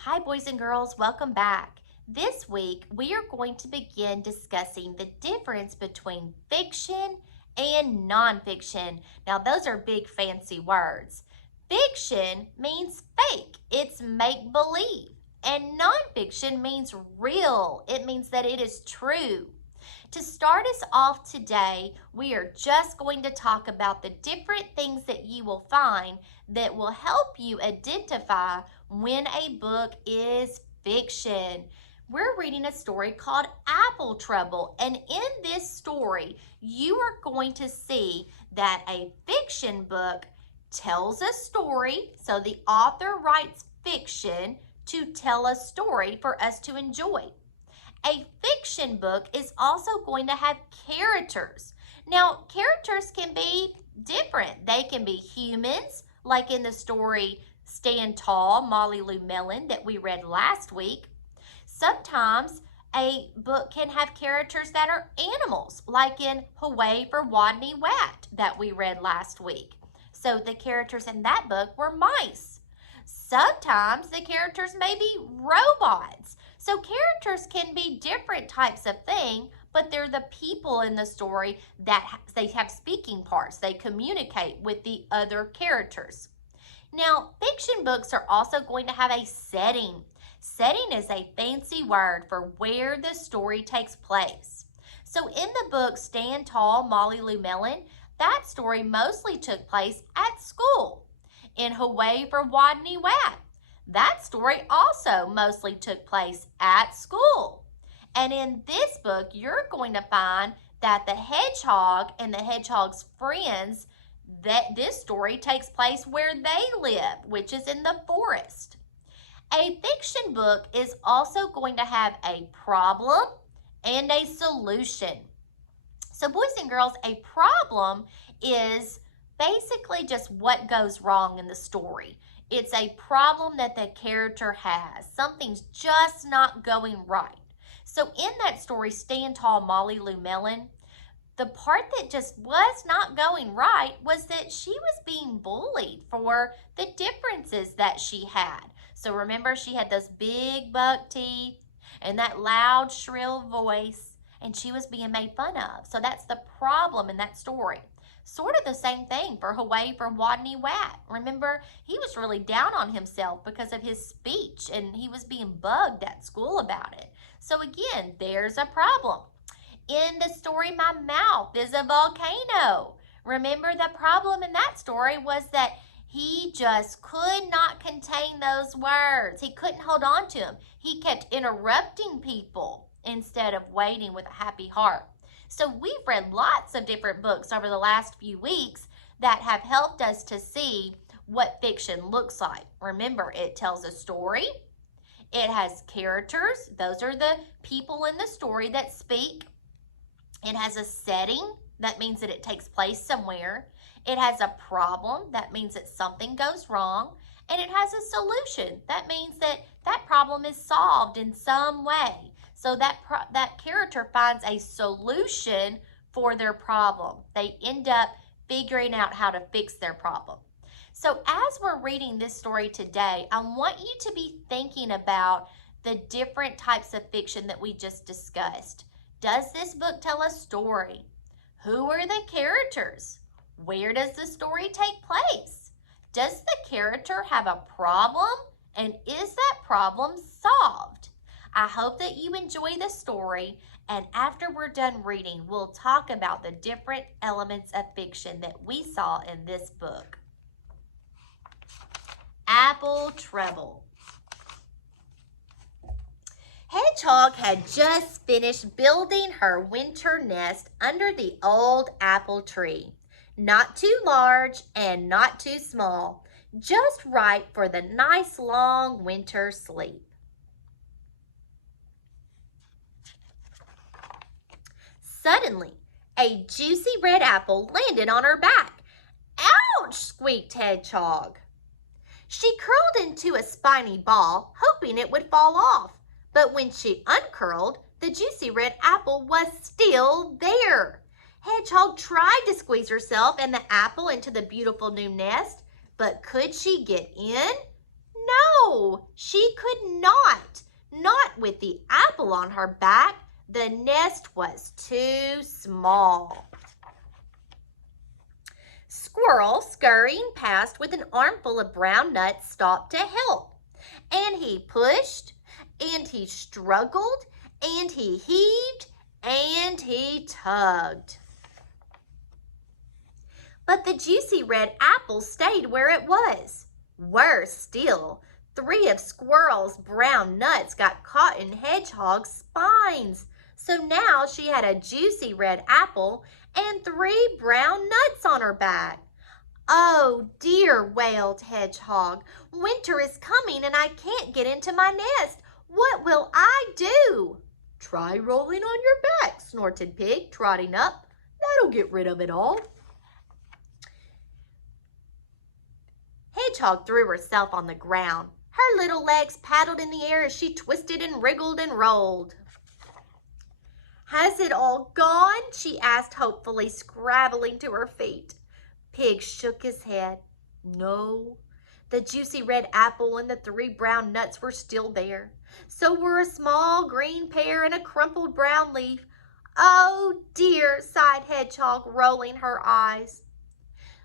Hi, boys and girls, welcome back. This week, we are going to begin discussing the difference between fiction and nonfiction. Now, those are big fancy words. Fiction means fake, it's make believe, and nonfiction means real, it means that it is true. To start us off today, we are just going to talk about the different things that you will find that will help you identify when a book is fiction. We're reading a story called Apple Trouble, and in this story, you are going to see that a fiction book tells a story. So the author writes fiction to tell a story for us to enjoy. A fiction book is also going to have characters. Now, characters can be different. They can be humans, like in the story Stand Tall, Molly Lou Melon that we read last week. Sometimes a book can have characters that are animals, like in Hooray for Wadney Wat that we read last week. So the characters in that book were mice. Sometimes the characters may be robots. So characters can be different types of thing, but they're the people in the story that they have speaking parts. They communicate with the other characters. Now, fiction books are also going to have a setting. Setting is a fancy word for where the story takes place. So in the book Stand Tall, Molly Lou Melon, that story mostly took place at school. In Hooray for Wadney Wat, that story also mostly took place at school. And in this book, you're going to find that the hedgehog and the hedgehog's friends, that this story takes place where they live, which is in the forest. A fiction book is also going to have a problem and a solution. So boys and girls, a problem is basically just what goes wrong in the story. It's a problem that the character has. Something's just not going right. So in that story, Stand Tall, Molly Lou Melon, the part that just was not going right was that she was being bullied for the differences that she had. So remember, she had those big buck teeth and that loud, shrill voice, and she was being made fun of. So that's the problem in that story. Sort of the same thing for Hooray for Wadney Wat. Remember, he was really down on himself because of his speech, and he was being bugged at school about it. So again, there's a problem. In the story My Mouth is a Volcano. Remember, the problem in that story was that he just could not contain those words. He couldn't hold on to them. He kept interrupting people instead of waiting with a happy heart. So we've read lots of different books over the last few weeks that have helped us to see what fiction looks like. Remember, it tells a story. It has characters. Those are the people in the story that speak. It has a setting. That means that it takes place somewhere. It has a problem. That means that something goes wrong. And it has a solution. That means that that problem is solved in some way. So that character finds a solution for their problem. They end up figuring out how to fix their problem. So as we're reading this story today, I want you to be thinking about the different types of fiction that we just discussed. Does this book tell a story? Who are the characters? Where does the story take place? Does the character have a problem? And is that problem solved? I hope that you enjoy the story, and after we're done reading, we'll talk about the different elements of fiction that we saw in this book. Apple Trouble. Hedgehog had just finished building her winter nest under the old apple tree. Not too large and not too small, just right for the nice long winter sleep. Suddenly, a juicy red apple landed on her back. "Ouch!" squeaked Hedgehog. She curled into a spiny ball, hoping it would fall off. But when she uncurled, the juicy red apple was still there. Hedgehog tried to squeeze herself and the apple into the beautiful new nest, but could she get in? no, she could not. Not with the apple on her back. The nest was too small. Squirrel, scurrying past with an armful of brown nuts, stopped to help. And he pushed, and he struggled, and he heaved, and he tugged. But the juicy red apple stayed where it was. Worse still, 3 of Squirrel's brown nuts got caught in Hedgehog's spines. So now she had a juicy red apple and 3 brown nuts on her back. "Oh dear," wailed Hedgehog. "Winter is coming and I can't get into my nest. What will I do?" "Try rolling on your back," snorted Pig, trotting up. "That'll get rid of it all." Hedgehog threw herself on the ground. Her little legs paddled in the air as she twisted and wriggled and rolled. "Has it all gone?" she asked hopefully, scrabbling to her feet. Pig shook his head. No, the juicy red apple and the 3 brown nuts were still there. So were a small green pear and a crumpled brown leaf. "Oh dear," sighed Hedgehog, rolling her eyes.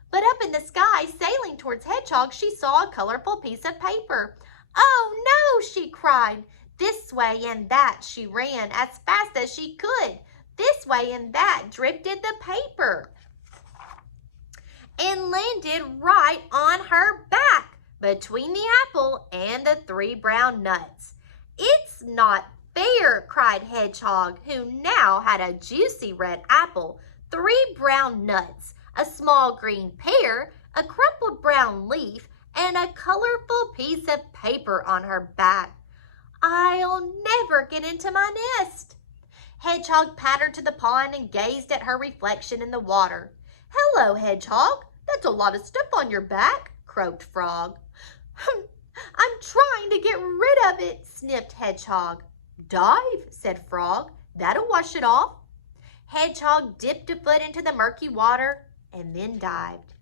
But up in the sky, sailing towards Hedgehog, she saw a colorful piece of paper. "Oh no," she cried. This way and that she ran as fast as she could. This way and that drifted the paper and landed right on her back between the apple and the 3 brown nuts. "It's not fair," cried Hedgehog, who now had a juicy red apple, 3 brown nuts, a small green pear, a crumpled brown leaf, and a colorful piece of paper on her back. "I'll never get into my nest." Hedgehog pattered to the pond and gazed at her reflection in the water. "Hello, Hedgehog. That's a lot of stuff on your back," croaked Frog. "I'm trying to get rid of it," sniffed Hedgehog. "Dive," said Frog. "That'll wash it off." Hedgehog dipped a foot into the murky water and then dived.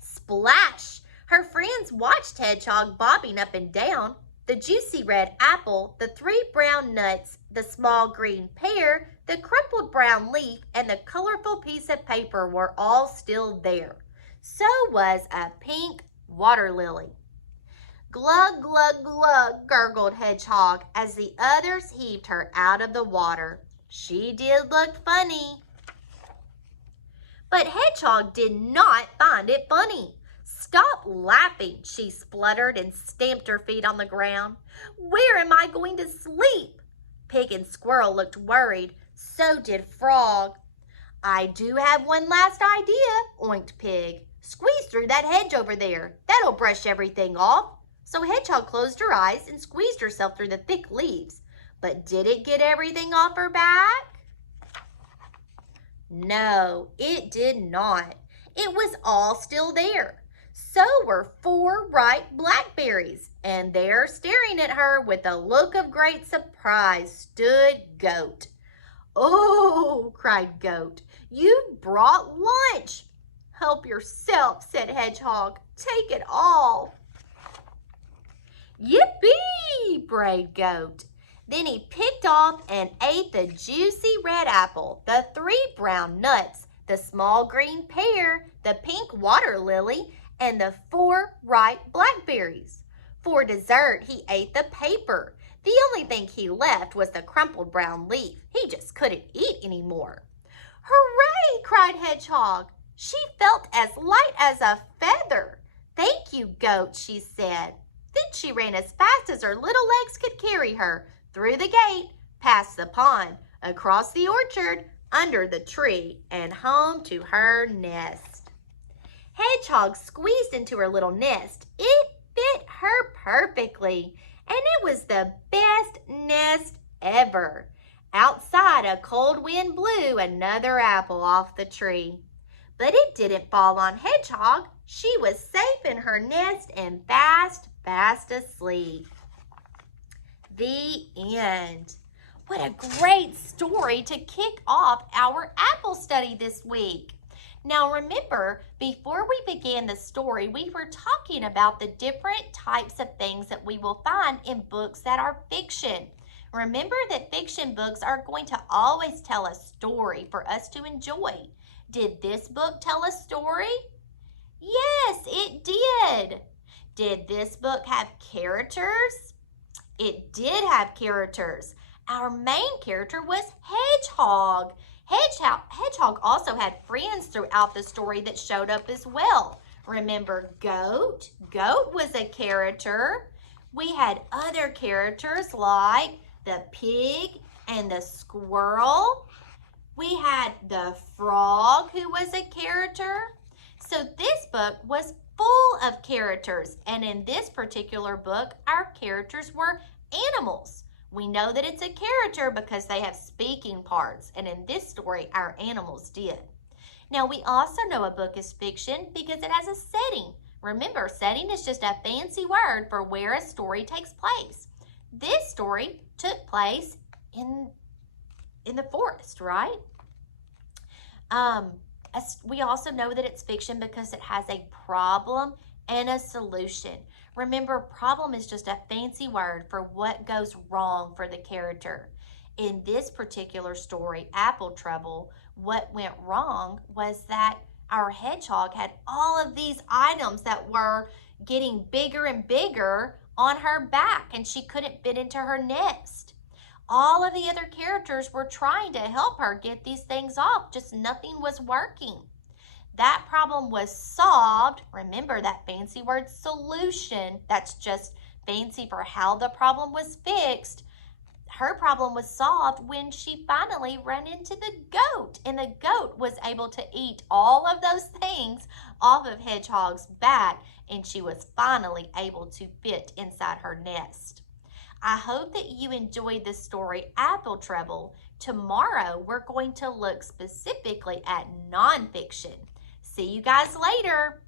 Splash! Her friends watched Hedgehog bobbing up and down. The juicy red apple, the 3 brown nuts, the small green pear, the crumpled brown leaf, and the colorful piece of paper were all still there. So was a pink water lily. "Glug, glug, glug," gurgled Hedgehog as the others heaved her out of the water. She did look funny. But Hedgehog did not find it funny. "Stop laughing," she spluttered and stamped her feet on the ground. "Where am I going to sleep?" Pig and Squirrel looked worried. So did Frog. "I do have one last idea," oinked Pig. "Squeeze through that hedge over there. That'll brush everything off." So Hedgehog closed her eyes and squeezed herself through the thick leaves. But did it get everything off her back? No, it did not. It was all still there. So were 4 ripe blackberries, and there, staring at her with a look of great surprise, stood Goat. "Oh," cried Goat, "you've brought lunch." "Help yourself," said Hedgehog. "Take it all." "Yippee!" brayed Goat. Then he picked off and ate the juicy red apple, the 3 brown nuts, the small green pear, the pink water lily, and the 4 ripe blackberries. For dessert, he ate the paper. The only thing he left was the crumpled brown leaf. He just couldn't eat anymore. "Hooray!" cried Hedgehog. She felt as light as a feather. "Thank you, Goat," she said. Then she ran as fast as her little legs could carry her, through the gate, past the pond, across the orchard, under the tree, and home to her nest. Hedgehog squeezed into her little nest. It fit her perfectly, and it was the best nest ever. Outside, a cold wind blew another apple off the tree. But it didn't fall on Hedgehog. She was safe in her nest and fast asleep. The end. What a great story to kick off our apple study this week. Now remember, before we began the story, we were talking about the different types of things that we will find in books that are fiction. Remember that fiction books are going to always tell a story for us to enjoy. Did this book tell a story? Yes, it did. Did this book have characters? It did have characters. Our main character was Hedgehog. Hedgehog also had friends throughout the story that showed up as well. Remember Goat? Goat was a character. We had other characters like the pig and the squirrel. We had the frog who was a character. So this book was full of characters, and in this particular book, our characters were animals. We know that it's a character because they have speaking parts, and in this story, our animals did. Now, we also know a book is fiction because it has a setting. Remember, setting is just a fancy word for where a story takes place. This story took place in the forest, right? We also know that it's fiction because it has a problem and a solution. Remember, problem is just a fancy word for what goes wrong for the character. In this particular story, Apple Trouble, what went wrong was that our hedgehog had all of these items that were getting bigger and bigger on her back, and she couldn't fit into her nest. All of the other characters were trying to help her get these things off, just nothing was working. That problem was solved. Remember that fancy word solution. That's just fancy for how the problem was fixed. Her problem was solved when she finally ran into the goat, and the goat was able to eat all of those things off of Hedgehog's back, and she was finally able to fit inside her nest. I hope that you enjoyed this story, Apple Trouble. Tomorrow, we're going to look specifically at nonfiction. See you guys later.